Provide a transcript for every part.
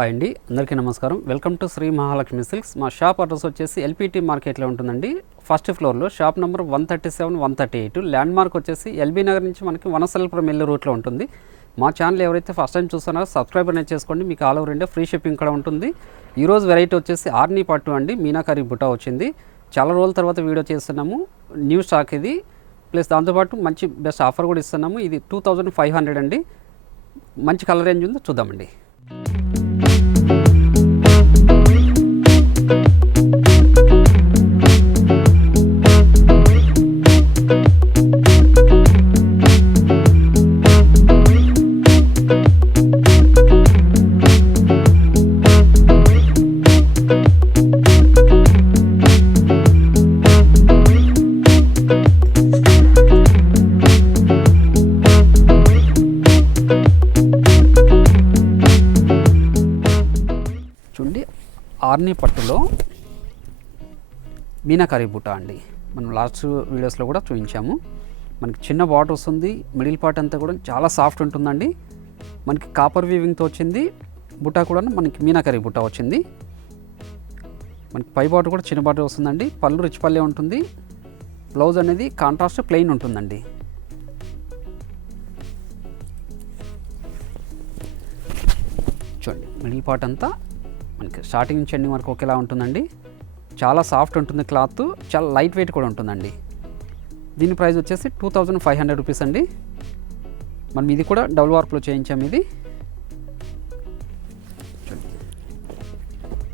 Hi అండి, అందరికీ నమస్కారం. Welcome to Shri Mahalakshmi silks. మా షాప్ అడ్రస్ వచ్చేసి ఎల్పిటి మార్కెట్లో ఉంటుందండి. ఫస్ట్ ఫ్లోర్లో షాప్ నెంబర్ 137, 138. ల్యాండ్ మార్క్ వచ్చేసి ఎల్బీ నగర్ నుంచి మనకి వనసలపురం ఎల్లు రూట్లో ఉంటుంది. మా ఛానల్ ఎవరైతే ఫస్ట్ టైం చూస్తున్నారో సబ్స్క్రైబ్ అనేది చేసుకోండి. మీకు all over India free shipping కూడా ఉంటుంది. ఈరోజు వెరైటీ వచ్చేసి ఆర్నీ పట్టు అండి, మీనాకరీ బుటా వచ్చింది. చాలా రోజుల తర్వాత వీడియో చేస్తున్నాము. న్యూ స్టాక్ ఇది, ప్లస్ దాంతోపాటు మంచి బెస్ట్ ఆఫర్ కూడా ఇస్తున్నాము. ఇది 2500 అండి. మంచి కలర్ రేంజ్ ఉందో చూద్దామండి. ఆర్నీ పట్టులో మీనాకరీ బుట్ట అండి. మనం లాస్ట్ వీడియోస్లో కూడా చూపించాము. మనకి చిన్న బాట్ వస్తుంది, మిడిల్ పార్ట్ అంతా కూడా చాలా సాఫ్ట్ ఉంటుందండి. మనకి కాపర్ వీవింగ్తో వచ్చింది. బుట్ట కూడా మనకి మీనాకరీ బుట్ట వచ్చింది. మనకి పై బాట్ కూడా చిన్న బాట్ వస్తుందండి. పళ్ళు రిచ్ పల్లె ఉంటుంది. బ్లౌజ్ అనేది కాంట్రాస్ట్ ప్లెయిన్ ఉంటుందండి. చూడండి, మిడిల్ పార్ట్ అంతా మనకి స్టార్టింగ్ నుంచి ఎండింగ్ వరకు ఒకేలా ఉంటుందండి. చాలా సాఫ్ట్ ఉంటుంది క్లాత్, చాలా లైట్ వెయిట్ కూడా ఉంటుందండి. దీని ప్రైస్ వచ్చేసి 2500 రూపీస్ అండి. మనం ఇది కూడా డబుల్ వార్ప్లో చేయించాము. ఇది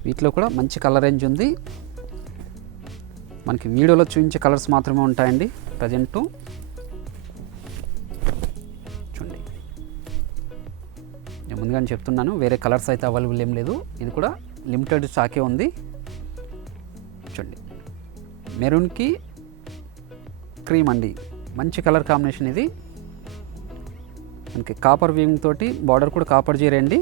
వీటిలో కూడా మంచి కలర్ రేంజ్ ఉంది. మనకి వీడియోలో చూపించే కలర్స్ మాత్రమే ఉంటాయండి ప్రజెంటు. చూడండి, నేను ముందుగానే చెప్తున్నాను, వేరే కలర్స్ అయితే అవైలబుల్ ఏం లేదు. ఇది కూడా లిమిటెడ్ స్టాకే ఉంది. చూడండి, మెరూన్కి క్రీమ్ అండి, మంచి కలర్ కాంబినేషన్. ఇది మనకి కాపర్ వీవింగ్ తోటి, బార్డర్ కూడా కాపర్ జీరే అండి.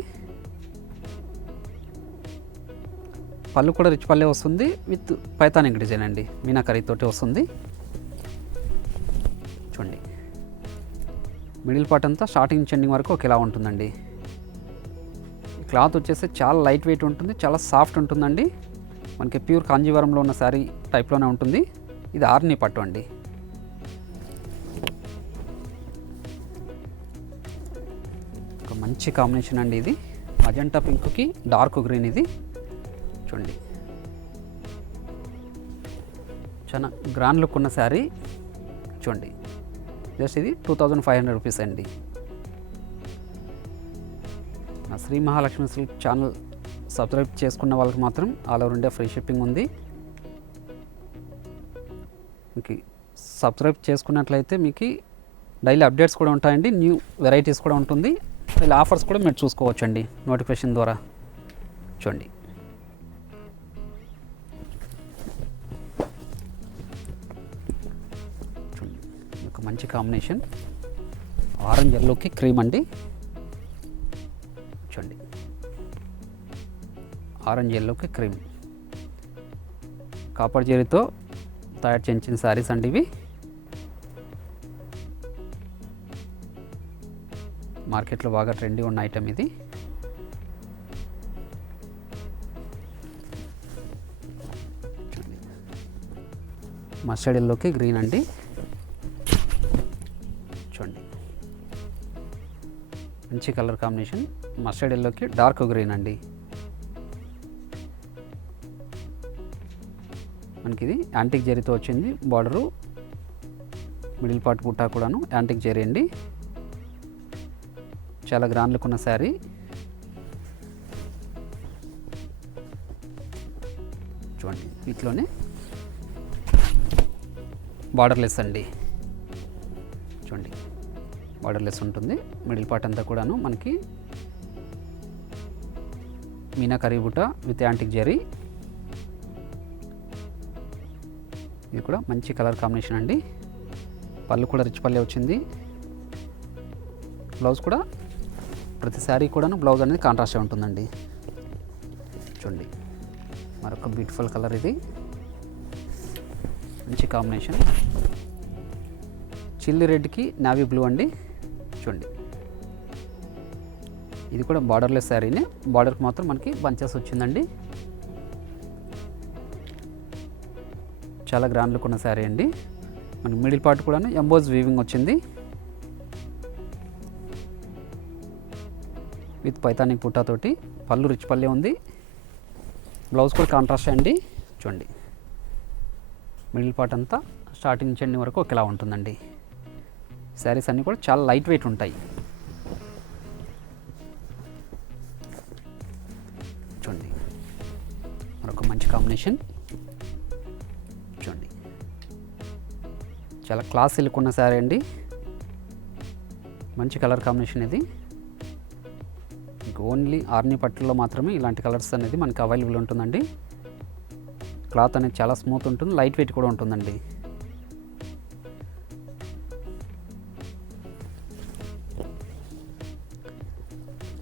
పళ్ళు కూడా రిచ్ పల్లె వస్తుంది విత్ పైతానిక్ డిజైన్ అండి, మీనాకరీ తోటి వస్తుంది. చూడండి, మిడిల్ పార్ట్ అంతా స్టార్టింగ్ నుంచి ఎండింగ్ వరకు ఒకేలా ఉంటుందండి. క్లాత్ వచ్చేసి చాలా లైట్ వెయిట్ ఉంటుంది, చాలా సాఫ్ట్ ఉంటుందండి. మనకి ప్యూర్ కాంజీవరంలో ఉన్న శారీ టైప్లోనే ఉంటుంది. ఇది ఆర్నీ పట్టు అండి. ఒక మంచి కాంబినేషన్ అండి. ఇది మజంటా పింక్కి డార్క్ గ్రీన్. ఇది చూడండి, చాలా గ్రాండ్ లుక్ ఉన్న శారీ. చూడండి, జస్ట్ ఇది 2500 రూపీస్ అండి. నా Shri Mahalakshmi silk channel subscribe చేసుకున్న వాళ్ళకి మాత్రం all over India free shipping ఉంది. మీకు సబ్స్క్రైబ్ చేసుకున్నట్లయితే మీకు డైలీ అప్డేట్స్ కూడా ఉంటాయండి, న్యూ వెరైటీస్ కూడా ఉంటుంది. ఇలా ఆఫర్స్ కూడా మీరు చూసుకోవచ్చండి నోటిఫికేషన్ ద్వారా. చూడండి, ఒక మంచి కాంబినేషన్ ఆరెంజ్ ఎల్లోకి క్రీమ్ అండి. చూడండి, ఆరెంజ్ ఎల్లోకి క్రీమ్, కాపర్ జరీతో తయారు చేయించిన శారీస్ అండి ఇవి. మార్కెట్లో బాగా ట్రెండీ ఉన్న ఐటమ్ ఇది. మస్టర్డ్ ఎల్లోకి గ్రీన్ అండి. చూడండి, మంచి కలర్ కాంబినేషన్. మస్టర్డ్ ఎల్లోకి డార్క్ గ్రీన్ అండి. మనకి ఇది యాంటిక్ జరీతో వచ్చింది. బార్డరు, మిడిల్ పార్ట్ బుట్టా కూడాను యాంటిక్ జరీ అండి. చాలా గ్రాండ్ లుక్ ఉన్న శారీ. చూడండి, వీటిలోనే బార్డర్లెస్ అండి. చూడండి, బార్డర్లెస్ ఉంటుంది. మిడిల్ పార్ట్ అంతా కూడాను మనకి మీనాకరీ బుట్ట విత్ యాంటిక్ జరీ. ఇది కూడా మంచి కలర్ కాంబినేషన్ అండి. పళ్ళు కూడా రిచ్ పల్లె వచ్చింది. బ్లౌజ్ కూడా ప్రతి శారీ కూడాను బ్లౌజ్ అనేది కాంట్రాస్ట్ ఉంటుందండి. చూడండి, మరొక బ్యూటిఫుల్ కలర్. ఇది మంచి కాంబినేషన్. చిల్లీ రెడ్కి నావీ బ్లూ అండి. చూడండి, ఇది కూడా బార్డర్లెస్ శారీనే, బార్డర్కి మాత్రం మనకి బంచెస్ వచ్చిందండి. చాలా గ్రాండ్ లుక్ ఉన్న శారీ అండి. మనకి మిడిల్ పార్ట్ కూడా ఎంబోజ్ వీవింగ్ వచ్చింది విత్ పైతానిక్ బుట్టాతోటి. పళ్ళు రిచ్ పల్లె ఉంది. బ్లౌజ్ కూడా కాంట్రాస్ట్ అండి. చూడండి, మిడిల్ పార్ట్ అంతా స్టార్టింగ్ నుంచి ఎండింగ్ వరకు ఒకేలా ఉంటుందండి. శారీస్ అన్నీ కూడా చాలా లైట్ వెయిట్ ఉంటాయి. చూడండి, మరొక మంచి కాంబినేషన్. చూడండి, చాలా క్లాస్ లుక్ ఉన్న శారీ అండి. మంచి కలర్ కాంబినేషన్ ఇది. ఓన్లీ ఆర్ని పట్టులో మాత్రమే ఇలాంటి కలర్స్ అనేది మనకి అవైలబుల్ ఉంటుందండి. క్లాత్ అనేది చాలా స్మూత్ ఉంటుంది, లైట్ వెయిట్ కూడా ఉంటుందండి.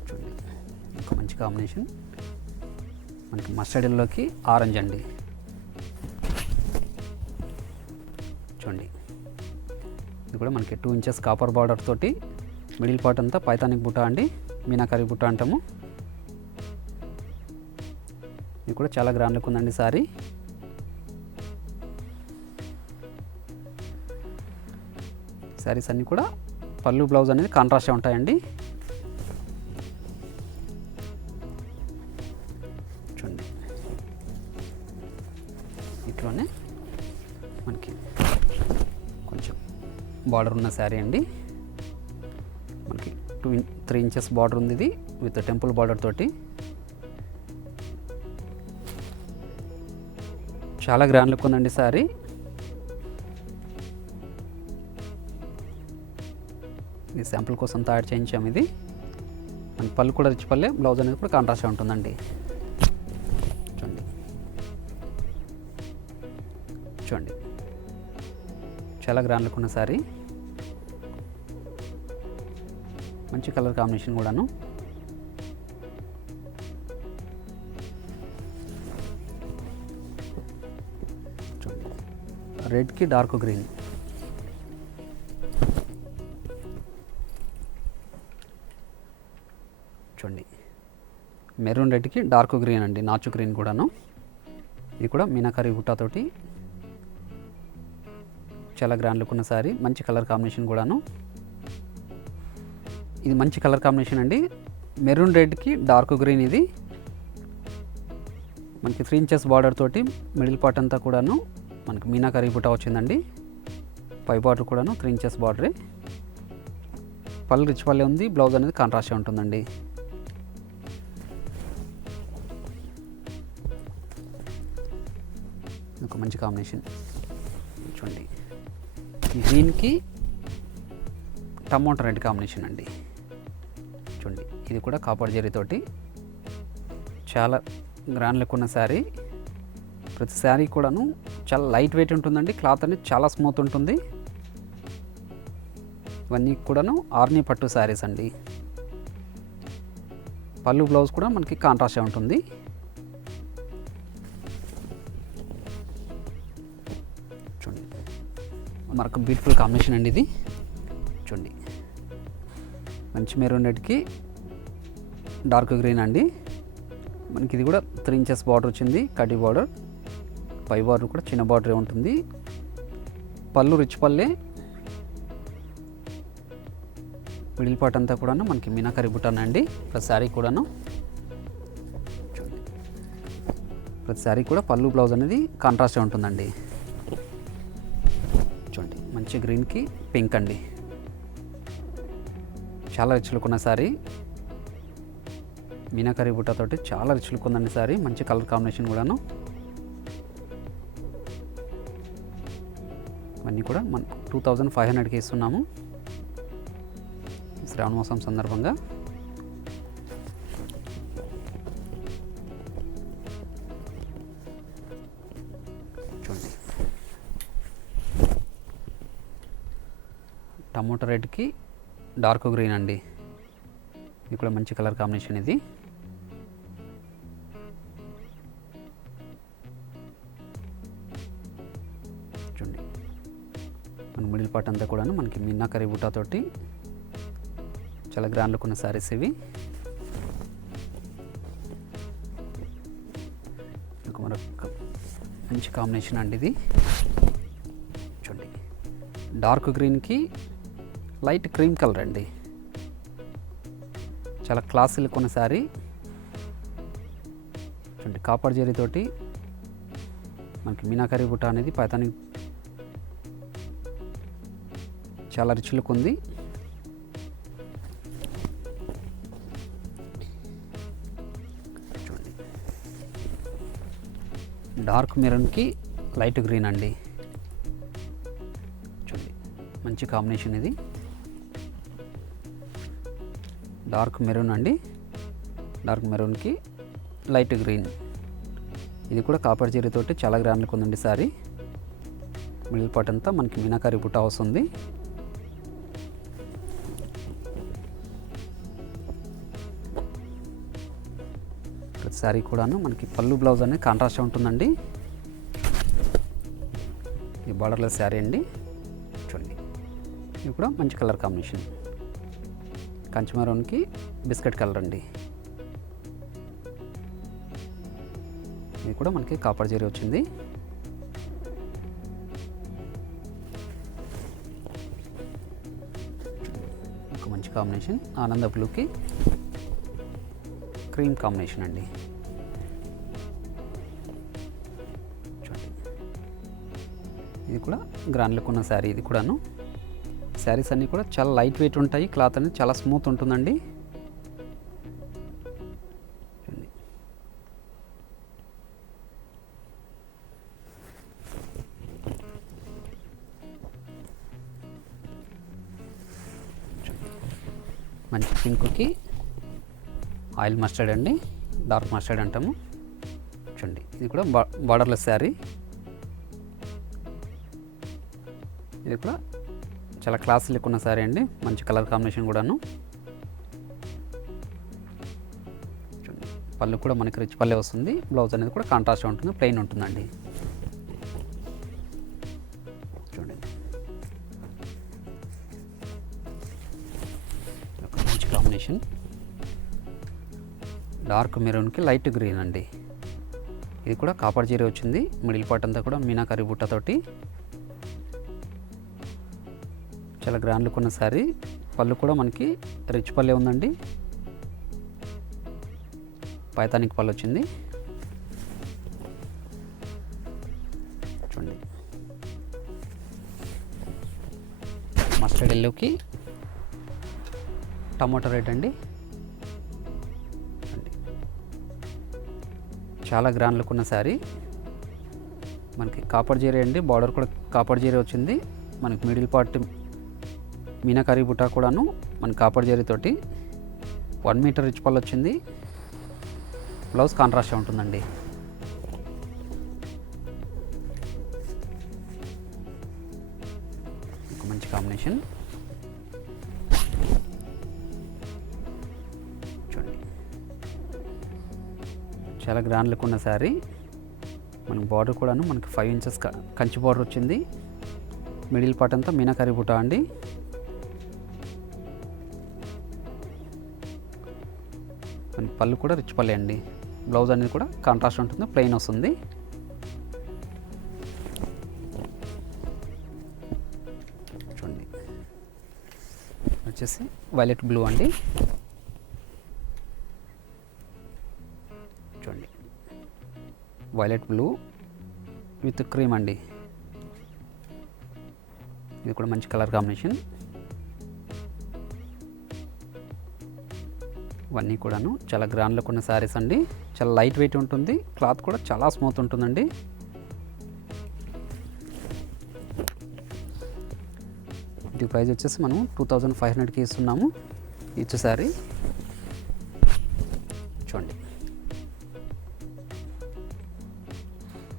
చూడండి, ఒక మంచి కాంబినేషన్. మనకి మస్టర్డ్ ఎల్లోకి ఆరెంజ్ అండి. చూడండి, ఇది కూడా మనకి 2 ఇంచెస్ కాపర్ బార్డర్ తోటి మిడిల్ పార్ట్ అంతా పైతానిక్ బుట్ట అండి, మీనాకరీ బుట్ట అంటాము. ఇది కూడా చాలా గ్రాండ్ లుక్ ఉందండి సారీ. శారీస్ అన్నీ కూడా పళ్ళు బ్లౌజ్ అనేది కాంట్రాస్ట్గా ఉంటాయండి. చూడండి, ఇట్లోనే మనకి కొంచెం బార్డర్ ఉన్న శారీ అండి. మనకి 3 ఇంచెస్ బార్డర్ ఉంది ఇది విత్ టెంపుల్ బార్డర్ తోటి. చాలా గ్రాండ్ లుక్ ఉందండి సారీ. ఇది శాంపుల్ కోసం తయారు చేయించాము. ఇది మన పళ్ళు కూడా రిచ్ పల్లె, బ్లౌజ్ అనేది కూడా కాంట్రాస్ట్గా ఉంటుందండి. చూడండి, చూడండి, చాలా గ్రాండ్ లుక్ ఉన్న సారీ. మంచి కలర్ కాంబినేషన్ కూడాను. చూడండి, రెడ్కి డార్క్ గ్రీన్. చూడండి, మెరూన్ రెడ్కి డార్క్ గ్రీన్ అండి, నాచు గ్రీన్ కూడాను. ఇది కూడా మీనాకరీ బుట్టాతోటి చాలా గ్రాండ్ లుక్ ఉన్న సారీ. మంచి కలర్ కాంబినేషన్ కూడాను. ఇది మంచి కలర్ కాంబినేషన్ అండి. మెరూన్ రెడ్కి డార్క్ గ్రీన్. ఇది మనకి 3 ఇంచెస్ బార్డర్ తోటి మిడిల్ పార్ట్ అంతా కూడాను మనకి మీనాకరీ బుట్ట వచ్చిందండి. పై బార్డర్ కూడాను 3 ఇంచెస్ బార్డరే. పళ్ళు రిచ్ పల్లె ఉంది, బ్లౌజ్ అనేది కాంట్రాస్ట్గా ఉంటుందండి. ఒక మంచి కాంబినేషన్. చూడండి, గ్రీన్కి టమోటా రెడ్ కాంబినేషన్ అండి. చూడండి, ఇది కూడా కాపర్ జరీతోటి చాలా గ్రాండ్ లుక్ ఉన్న శారీ. ప్రతి శారీ కూడాను చాలా లైట్ వెయిట్ ఉంటుందండి. క్లాత్ అనేది చాలా స్మూత్ ఉంటుంది. ఇవన్నీ కూడాను ఆర్ని పట్టు శారీస్ అండి. పళ్ళు బ్లౌజ్ కూడా మనకి కాంట్రాస్ట్గా ఉంటుంది. చూడండి, మరొక బ్యూటిఫుల్ కాంబినేషన్ అండి ఇది. చూడండి, మంచి మెరూన్ రెడ్కి డార్క్ గ్రీన్ అండి. మనకి ఇది కూడా 3 ఇంచెస్ బార్డర్ వచ్చింది, కడ్డీ బార్డర్. పై బార్డర్ కూడా చిన్న బార్డరే ఉంటుంది. పళ్ళు రిచ్ పల్లె. మిడిల్ పార్ట్ అంతా కూడాను మనకి మీనాకరీ బుట్టానే అండి. ప్రతి శారీ కూడాను చూడండి, ప్రతి శారీ కూడా పళ్ళు బ్లౌజ్ అనేది కాంట్రాస్ట్గా ఉంటుందండి. చూడండి, మంచి గ్రీన్కి పింక్ అండి. చాలా రిచ్ లుక్ ఉన్న శారీ. మీనాకరీ బుట్టతోటి చాలా రిచ్ లుక్ ఉందండి శారీ. మంచి కలర్ కాంబినేషన్ కూడాను. ఇవన్నీ కూడా మనం 2500కి ఇస్తున్నాము శ్రావణ మాసం సందర్భంగా. చూడండి, టమోటా రెడ్కి డార్క్ గ్రీన్ అండి. ఇది కూడా మంచి కలర్ కాంబినేషన్ ఇది. చూడండి, మన మిడిల్ పార్ట్ అంతా కూడా మనకి మీనాకరీ బుట్టాతోటి చాలా గ్రాండ్ లుక్ ఉన్న శారీస్ ఇవి. మరొక మంచి కాంబినేషన్ అండి ఇది. చూడండి, డార్క్ గ్రీన్కి లైట్ క్రీమ్ కలర్ అండి. చాలా క్లాస్ లుక్ ఉన్న శారీ. చూడండి, కాపర్ జరీతోటి మనకి మీనాకరీ బుట్ట అనేది పైతాని చాలా రిచ్ లుక్ ఉంది. చూడండి, డార్క్ మెరూన్కి లైట్ గ్రీన్ అండి. చూడండి, మంచి కాంబినేషన్ ఇది. డార్క్ మెరూన్ అండి, డార్క్ మెరూన్కి లైట్ గ్రీన్. ఇది కూడా కాపర్ జరీతోటి చాలా గ్రాండ్ లుక్ ఉందండి సారీ. మిడిల్ పార్ట్ అంతా మనకి మీనాకరీ బుట్ట వస్తుంది. ప్రతి సారీ కూడాను మనకి పళ్ళు బ్లౌజ్ అనేది కాంట్రాస్ట్ ఉంటుందండి. ఈ బార్డర్లెస్ శారీ అండి. చూడండి, ఇది కూడా మంచి కలర్ కాంబినేషన్. కంచి మెరూన్కి బిస్కెట్ కలర్ అండి. ఇది కూడా మనకి కాపర్ జరీ వచ్చింది. ఒక మంచి కాంబినేషన్. ఆనంద బ్లూకి క్రీమ్ కాంబినేషన్ అండి. చూడండి, ఇది కూడా గ్రాండ్ లుక్ ఉన్న శారీ. ఇది కూడాను శారీస్ అన్నీ కూడా చాలా లైట్ వెయిట్ ఉంటాయి. క్లాత్ అనేది చాలా స్మూత్ ఉంటుందండి. మంచి పింక్కి ఆయిల్ మస్టర్డ్ అండి, డార్క్ మస్టర్డ్ అంటాము. చూడండి, ఇది కూడా బార్డర్లెస్ శారీ. ఇది కూడా చాలా క్లాస్ లుక్ ఉన్న శారీ అండి. మంచి కలర్ కాంబినేషన్ కూడాను. చూడండి, పళ్ళు కూడా మనకి రిచ్ పల్లె వస్తుంది. బ్లౌజ్ అనేది కూడా కాంట్రాస్ట్ ఉంటుంది, ప్లెయిన్ ఉంటుందండి. చూడండి, ఒక మంచి కాంబినేషన్. డార్క్ మెరూన్కి లైట్ గ్రీన్ అండి. ఇది కూడా కాపర్ జరీ వచ్చింది. మిడిల్ పార్ట్ అంతా కూడా మీనాకరీ బుట్టతోటి చాలా గ్రాండ్ లుక్ ఉన్న శారీ. పళ్ళు కూడా మనకి రిచ్ పల్లె ఉందండి. పైతానికి పళ్ళు వచ్చింది. చూడండి, మస్టర్డ్ ఎల్లోకి టమాటో రెడ్ అండి. చాలా గ్రాండ్ లుక్ ఉన్న శారీ. మనకి కాపర్ జరీ అండి. బార్డర్ కూడా కాపర్ జరీ వచ్చింది. మనకి మిడిల్ పార్ట్ మీనాకరీ బుట్ట కూడాను మన కాపర్ జరీతోటి 1 మీటర్ రిచ్ పళ్ళు వచ్చింది. బ్లౌజ్ కాంట్రాస్ట్ ఉంటుందండి. ఒక మంచి కాంబినేషన్. చూడండి, చాలా గ్రాండ్ లుక్ ఉన్న శారీ. మనకి బార్డర్ కూడాను మనకి 5 ఇంచెస్ కంచి బార్డర్ వచ్చింది. మిడిల్ పార్ట్ అంతా మీనాకరీ బుట్ట అండి. పళ్ళు కూడా రిచ్ పల్లె అండి. బ్లౌజ్ అనేది కూడా కాంట్రాస్ట్ ఉంటుంది, ప్లెయిన్ వస్తుంది. చూడండి, వచ్చేసి వైలెట్ బ్లూ అండి. చూడండి, వైలెట్ బ్లూ విత్ క్రీమ్ అండి. ఇది కూడా మంచి కలర్ కాంబినేషన్. ఇవన్నీ కూడాను చాలా గ్రాండ్ లుక్ ఉన్న శారీస్ అండి. చాలా లైట్ వెయిట్ ఉంటుంది. క్లాత్ కూడా చాలా స్మూత్ ఉంటుందండి. ఇది ప్రైస్ వచ్చేసి మనం 2500కి ఇస్తున్నాము ఇచ్చే శారీ. చూడండి,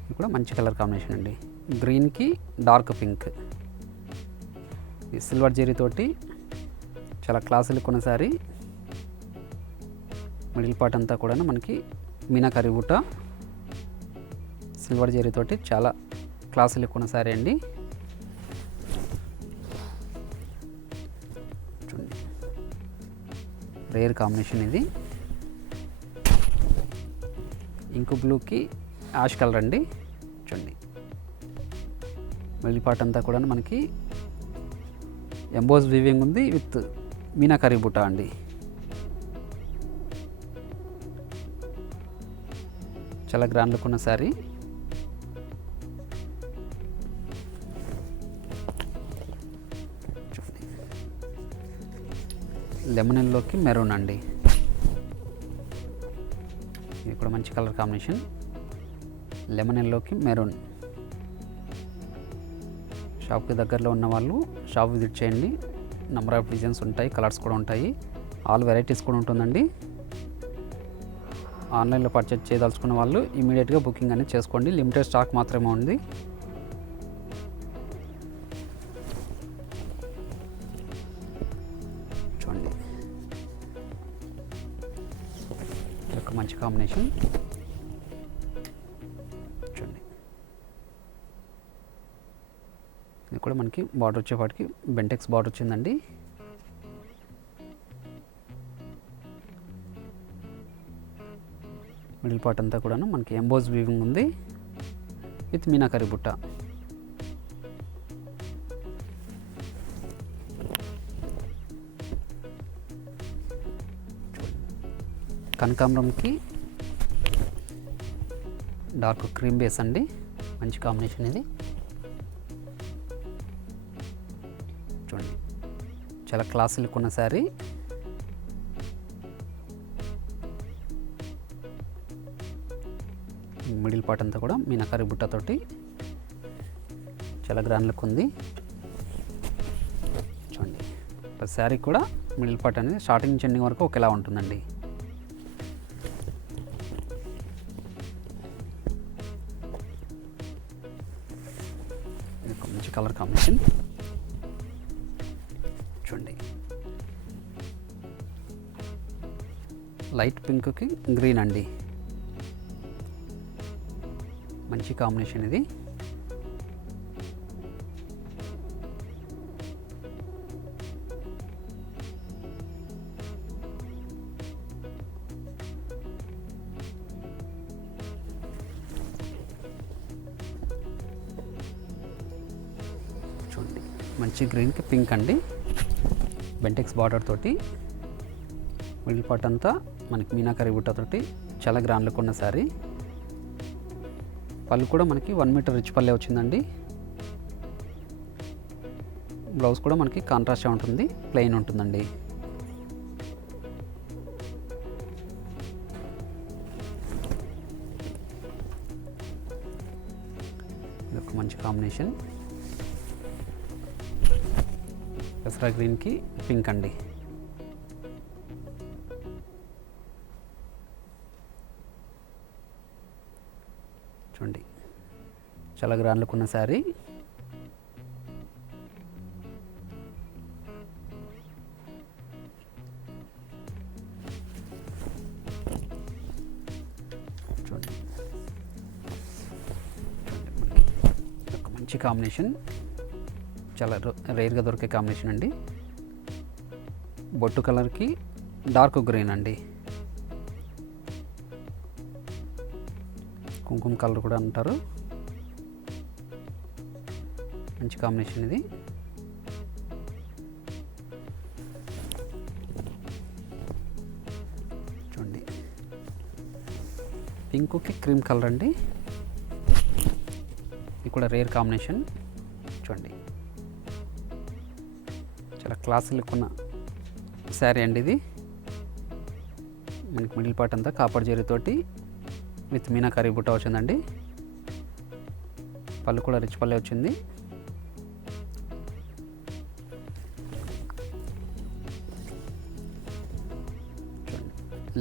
ఇది కూడా మంచి కలర్ కాంబినేషన్ అండి. గ్రీన్కి డార్క్ పింక్. ఈ సిల్వర్ జరీతోటి చాలా క్లాస్ లుక్ ఉన్న శారీ. మిడిల్ పార్ట్ అంతా కూడా మనకి మీనాకరీ బుట్ట సిల్వర్ జరీతోటి చాలా క్లాస్ లుక్ ఉన్న శారీ అండి. చూడండి, రేర్ కాంబినేషన్ ఇది. ఇంకు బ్లూకి యాష్ కలర్ అండి. చూడండి మిడిల్ పార్ట్ అంతా కూడా మనకి ఎంబోజ్ వీవింగ్ ఉంది విత్ మీనాకరీ బుట్ట అండి. చాలా గ్రాండ్ లుక్ ఉన్న శారీ. లెమన్ ఎల్లోకి మెరూన్ అండి. ఇది కూడా మంచి కలర్ కాంబినేషన్. లెమన్ ఎల్లోకి మెరూన్. షాప్కి దగ్గరలో ఉన్న వాళ్ళు షాప్ విజిట్ చేయండి. నెంబర్ ఆఫ్ డిజైన్స్ ఉంటాయి, కలర్స్ కూడా ఉంటాయి, ఆల్ వెరైటీస్ కూడా ఉంటుందండి. ఆన్లైన్లో పర్చేజ్ చేయదలుచుకున్న వాళ్ళు ఇమీడియట్గా బుకింగ్ అనేది చేసుకోండి. లిమిటెడ్ స్టాక్ మాత్రమే ఉంది. చూడండి ఒక మంచి కాంబినేషన్. చూడండి ఇది కూడా మనకి బార్డర్ వచ్చేపాటికి బెంటెక్స్ బార్డర్ వచ్చిందండి. మిడిల్ పార్ట్ అంతా కూడాను మనకి ఎంబోజ్ వీవింగ్ ఉంది విత్ మీనాకరీ బుట్ట. కనకాంబరంకి డార్క్ క్రీమ్ బేస్ అండి. మంచి కాంబినేషన్ ఇది. చూడండి చాలా క్లాస్ లుక్ ఉన్న శారీ. మిడిల్ పార్ట్ అంతా కూడా మీనాకరీ బుట్టతోటి చాలా గ్రాండ్ లుక్ ఉంది. చూడండి శారీ కూడా మిడిల్ పార్ట్ అనేది స్టార్టింగ్ నుంచి ఎండింగ్ వరకు ఒకేలా ఉంటుందండి. ఇది ఒక మంచి కలర్ కాంబినేషన్. చూడండి లైట్ పింక్కి గ్రీన్ అండి. మంచి కాంబినేషన్ ఇది. చూడండి మంచి గ్రీన్కి పింక్ అండి. బెంటెక్స్ బార్డర్ తోటి మిడిల్ పార్ట్ అంతా మనకి మీనాకరీ బుట్టతోటి చాలా గ్రాండ్ లుక్ ఉన్న శారీ. పళ్ళు కూడా మనకి 1 మీటర్ రిచ్ పల్లె వచ్చిందండి. బ్లౌజ్ కూడా మనకి కాంట్రాస్ట్ ఉంటుంది, ప్లెయిన్ ఉంటుందండి. ఇది ఒక మంచి కాంబినేషన్. పెసరా గ్రీన్కి పింక్ అండి. చూడండి చాలా గ్రాండ్ లుక్ ఉన్న శారీ. చూడండి ఒక మంచి కాంబినేషన్, చాలా రేర్గా దొరికే కాంబినేషన్ అండి. బొట్టు కలర్కి డార్క్ గ్రీన్ అండి. కుంకుమ కలర్ కూడా అంటారు. మంచి కాంబినేషన్ ఇది. చూడండి పింక్కి క్రీమ్ కలర్ అండి. ఇది కూడా రేర్ కాంబినేషన్. చూడండి చాలా క్లాస్ లుక్ ఉన్న శారీ అండి ఇది. మనకి మిడిల్ పార్ట్ అంతా కాపర్ జరీతోటి విత్ మీనాకరీ బుట్ట వచ్చిందండి. పళ్ళు కూడా రిచ్ పల్లె వచ్చింది.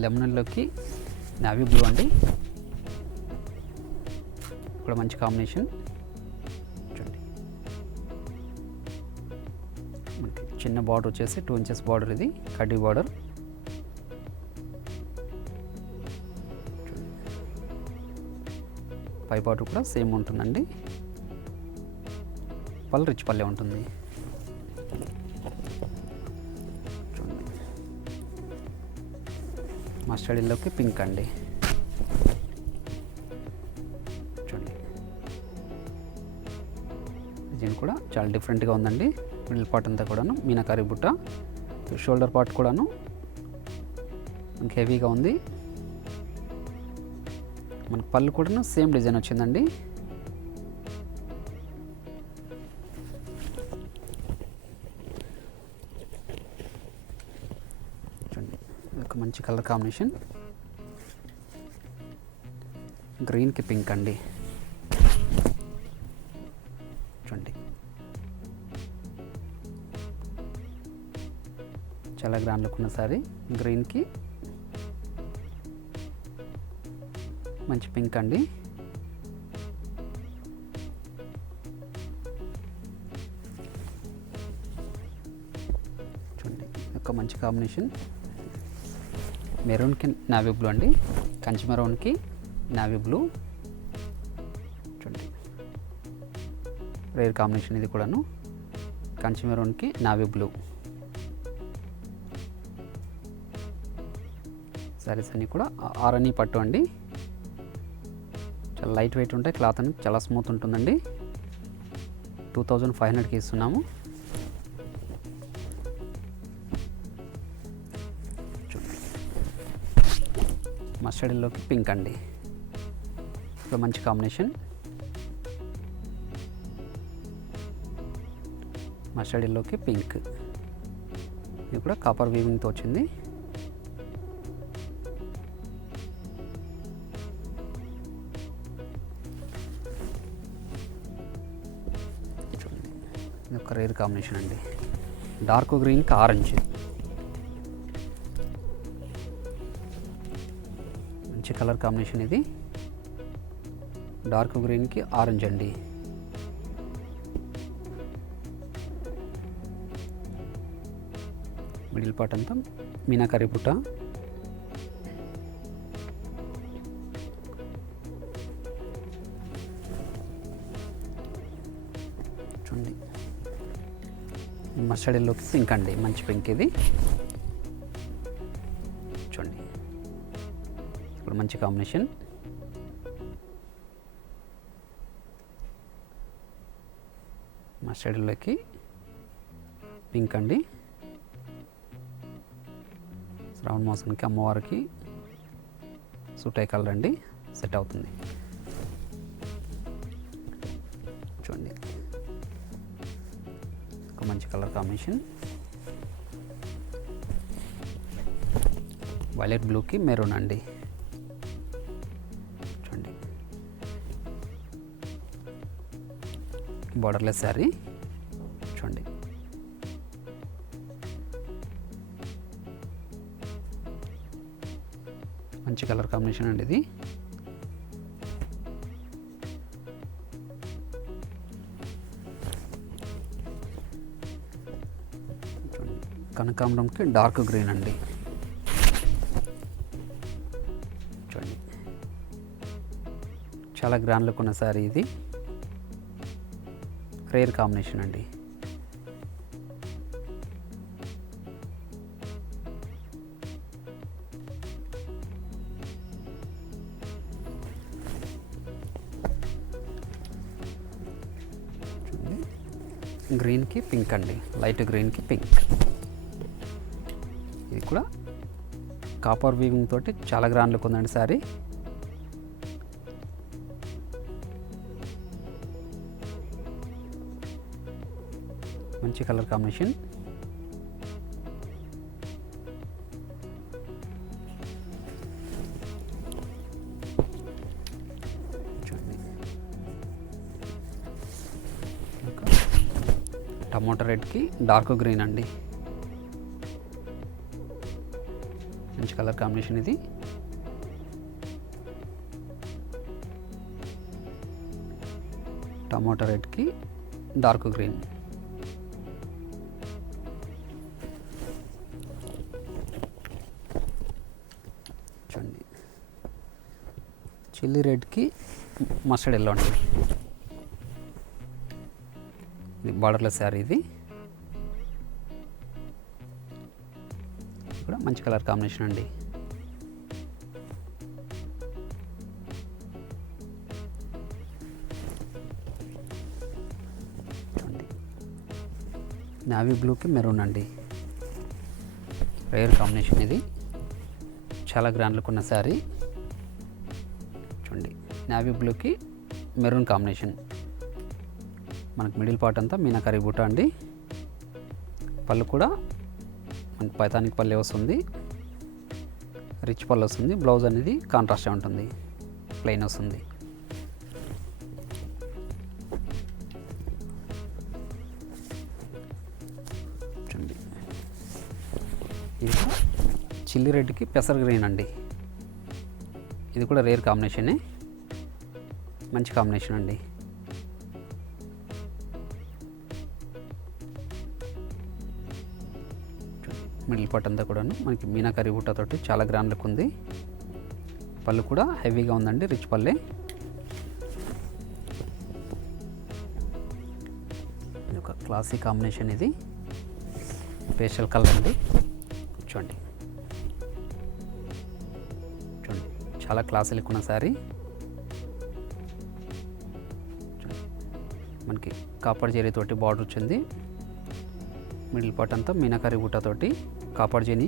లెమన్లోకి నావీ బ్లూ అండి. కూడా మంచి కాంబినేషన్. చూడండి మనకి చిన్న బార్డర్ వచ్చేసి 2 ఇంచెస్ బార్డర్, ఇది కడ్డీ బార్డర్. పై బార్డర్ కూడా సేమ్ ఉంటుందండి. పళ్ళు రిచ్ పల్లె ఉంటుంది. మస్టర్డ్ ఎల్లోకి పింక్ అండి. డిజైన్ కూడా చాలా డిఫరెంట్గా ఉందండి. మిడిల్ పార్ట్ అంతా కూడాను మీనాకారి బుట్ట, షోల్డర్ పార్ట్ కూడాను మనకి హెవీగా ఉంది. మనకు పళ్ళు కూడాను సేమ్ డిజైన్ వచ్చిందండి. చూడండి ఒక మంచి కలర్ కాంబినేషన్, గ్రీన్కి పింక్ అండి. చూడండి చాలా గ్రాండ్ లుక్ ఉన్న సారీ, గ్రీన్కి మంచి పింక్ అండి. చూడండి ఒక మంచి కాంబినేషన్, మెరూన్కి నావీ బ్లూ అండి, కంచి మెరూన్కి నావీ బ్లూ. చూడండి రేర్ కాంబినేషన్ ఇది కూడాను, కంచి మెరూన్కి నావీ బ్లూ. సారీస్ అన్నీ కూడా ఆరణి పట్టు అండి, చాలా లైట్ వెయిట్ ఉంటాయి, క్లాత్ అనేది చాలా స్మూత్ ఉంటుందండి. 2500కి ఇస్తున్నాము. మస్టర్డ్ ఎల్లోకి పింక్ అండి, ఇప్పుడు మంచి కాంబినేషన్. మస్టర్డ్ ఎల్లోకి పింక్, ఇది కూడా కాపర్ వీవింగ్తో వచ్చింది. ఇది ఒక రేర్ కాంబినేషన్ అండి, డార్క్ గ్రీన్కి ఆరెంజ్, మంచి కలర్ కాంబినేషన్ ఇది. డార్క్ గ్రీన్కి ఆరెంజ్ అండి. మిడిల్ పార్ట్ అంతా మీనాకారి బుట్ట, చూడండి మస్టర్డ్ ఎల్లోకి పింక్ అండి, మంచి పింక్ ఇది. చూడండి ఇప్పుడు మంచి కాంబినేషన్, మస్టర్డ్ ఎల్లోకి పింక్ అండి. శ్రావణ మాసానికి అమ్మవారికి సూట్ అయ్యే కలర్ అండి, సెట్ అవుతుంది. చూడండి ఒక మంచి కలర్ కాంబినేషన్, వైలెట్ బ్లూకి మెరూన్ అండి. చూడండి బార్డర్లెస్ శారీ. చూడండి మంచి కలర్ కాంబినేషన్ అండి ఇది. కనకాంబరంకి డార్క్ గ్రీన్ అండి. చూడండి చాలా గ్రాండ్ లుక్ ఉన్న శారీ ఇది, రేర్ కాంబినేషన్ అండి. గ్రీన్కి పింక్ అండి, లైట్ గ్రీన్కి పింక్. ఇది కూడా కాపర్ వీవింగ్ తోటి చాలా గ్రాండ్ లుక్ ఉందండి శారీ. మంచి కలర్ కాంబినేషన్. టమోటా రెడ్కి డార్క్ గ్రీన్ అండి, మంచి కలర్ కాంబినేషన్ ఇది. టమోటా రెడ్కి డార్క్ గ్రీన్. చూడండి చిల్లీ రెడ్కి మస్టర్డ్ ఎల్లో అండి, ఇది బార్డర్లెస్ శారీ ఇది. కూడా మంచి కలర్ కాంబినేషన్ అండి. నావీ బ్లూకి మెరూన్ అండి, రేర్ కాంబినేషన్ ఇది. చాలా గ్రాండ్ లుక్ ఉన్న శారీ చూడండి. నావీ బ్లూకి మెరూన్ కాంబినేషన్. మనకు మిడిల్ పార్ట్ అంతా మీనాకరీ బూటా అండి. పళ్ళు కూడా మనకు పైతానికి పల్లె వస్తుంది, రిచ్ పళ్ళు వస్తుంది. బ్లౌజ్ అనేది కాంట్రాస్ట్ ఉంటుంది, ప్లెయిన్ వస్తుంది. చూడండి, ఇది చిల్లీ రెడ్కి పెసర్ గ్రీన్ అండి. ఇది కూడా రేర్ కాంబినేషనే, మంచి కాంబినేషన్ అండి. మిడిల్ పార్ట్ అంతా కూడా మనకి మీనాకరీ బూటాతోటి చాలా గ్రాండ్ లుక్ ఉంది. పళ్ళు కూడా హెవీగా ఉందండి, రిచ్ పల్లె. ఇది ఒక క్లాసీ కాంబినేషన్, ఇది పేస్టల్ కలర్ అండి. చూడండి చూడండి, చాలా క్లాసీ లుక్ ఉన్న శారీ. మనకి కాపర్ జరీతోటి బార్డర్ వచ్చింది. మిడిల్ పార్ట్ అంతా మీనాకరీ బూటాతోటి కాపర్ జరీ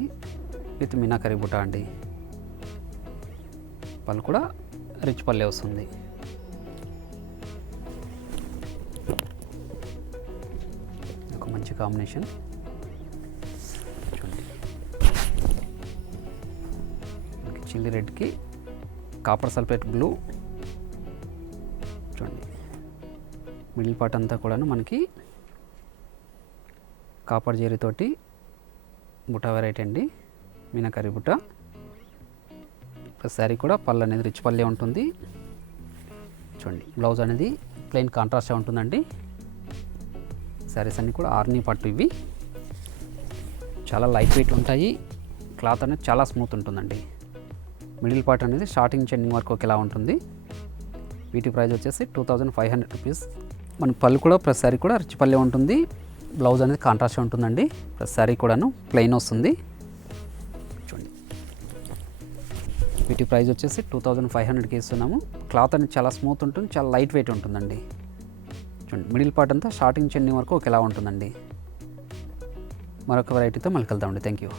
విత్ మీనాకరీ బూటా అండి. పళ్ళు కూడా రిచ్ పల్లె వస్తుంది. ఒక మంచి కాంబినేషన్. చూడండి, చిల్లీ రెడ్కి కాపర్ సల్ఫేట్ బ్లూ. చూడండి, మిడిల్ పార్ట్ అంతా కూడా మనకి కాపర్ జరీతోటి బుటా వెరైటీ అండి, మీనాకరీ బుట్ట. శారీ కూడా పళ్ళు అనేది రిచ్ పల్లె ఉంటుంది. చూడండి, బ్లౌజ్ అనేది ప్లెయిన్ కాంట్రాస్ట్ ఉంటుందండి. శారీస్ అన్నీ కూడా ఆర్నీ పట్టు, ఇవి చాలా లైట్ వెయిట్ ఉంటాయి. క్లాత్ అనేది చాలా స్మూత్ ఉంటుందండి. మిడిల్ పార్ట్ అనేది స్టార్టింగ్ చెండింగ్ వరకు ఒకేలా ఉంటుంది. వీటి ప్రైస్ వచ్చేసి 2500 రూపీస్. మన పళ్ళు కూడా ప్రతి శారీ కూడా రిచ్ పల్లె ఉంటుంది. బ్లౌజ్ అనేది కాంట్రాస్ట్ ఉంటుందండి. ప్రతి శారీ కూడాను ప్లెయిన్ వస్తుంది. చూడండి, వీటి ప్రైస్ వచ్చేసి 2500కి ఇస్తున్నాము. క్లాత్ అనేది చాలా స్మూత్ ఉంటుంది, చాలా లైట్ వెయిట్ ఉంటుందండి. చూడండి, మిడిల్ పార్ట్ అంతా స్టార్టింగ్ చెండింగ్ వరకు ఒకేలా ఉంటుందండి. మరొక వెరైటీతో మళ్ళీ కలుద్దామండి. Thank you.